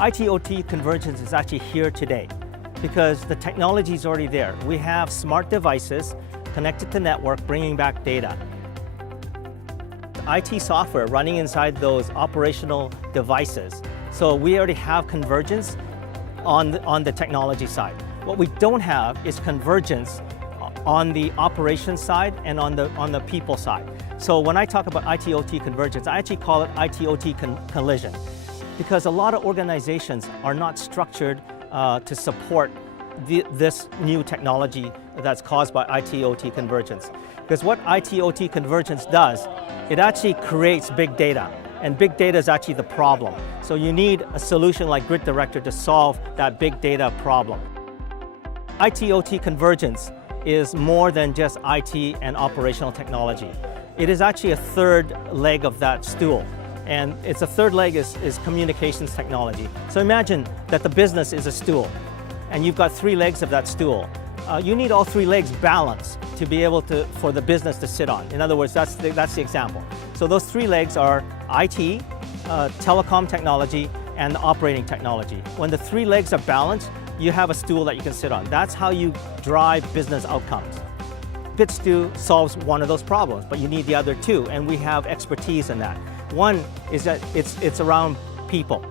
IT-OT convergence is actually here today because the technology is already there. We have smart devices connected to network, bringing back data. IT software running inside those operational devices. So we already have convergence on the technology side. What we don't have is convergence on the operations side and on the people side. So when I talk about IT-OT convergence, I actually call it IT-OT collision, because a lot of organizations are not structured to support this new technology that's caused by IT-OT convergence. Because what IT-OT convergence does, it actually creates big data, and big data is actually the problem. So you need a solution like Grid Director to solve that big data problem. IT-OT convergence is more than just IT and operational technology. It is actually a third leg of that stool. And its a third leg is communications technology. So imagine that the business is a stool, and you've got 3 legs of that stool. You need all 3 legs balanced to be able for the business to sit on. In other words, that's the example. So those 3 legs are IT, telecom technology, and operating technology. When the 3 legs are balanced, you have a stool that you can sit on. That's how you drive business outcomes. BitStew solves one of those problems, but you need the other 2, and we have expertise in that. One is that it's around people.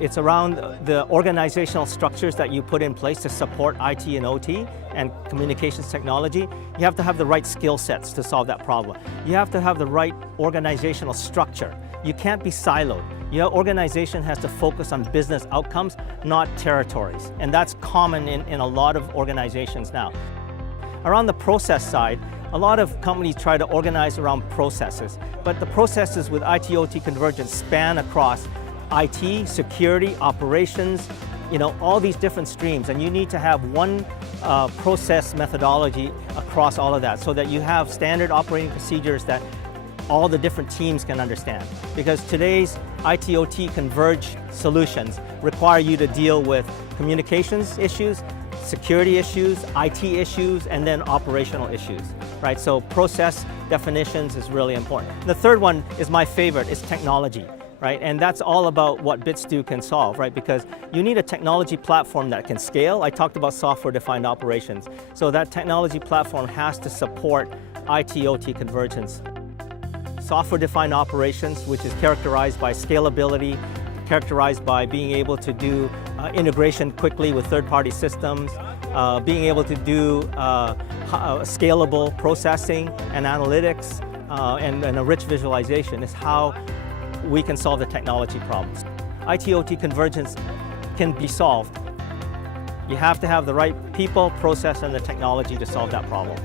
It's around the organizational structures that you put in place to support IT and OT and communications technology. You have to have the right skill sets to solve that problem. You have to have the right organizational structure. You can't be siloed. Your organization has to focus on business outcomes, not territories. And that's common in a lot of organizations now. Around the process side, a lot of companies try to organize around processes, but the processes with IT-OT convergence span across IT, security, operations, all these different streams, and you need to have one process methodology across all of that so that you have standard operating procedures that all the different teams can understand. Because today's IT-OT converged solutions require you to deal with communications issues, security issues, IT issues, and then operational issues, right? So process definitions is really important. The third one is my favorite, is technology, right? And that's all about what BitStew can solve, right? Because you need a technology platform that can scale. I talked about software-defined operations. So that technology platform has to support IT-OT convergence. Software-defined operations, which is characterized by scalability, characterized by being able to do integration quickly with third-party systems, being able to do scalable processing and analytics, and a rich visualization is how we can solve the technology problems. IT-OT convergence can be solved. You have to have the right people, process, and the technology to solve that problem.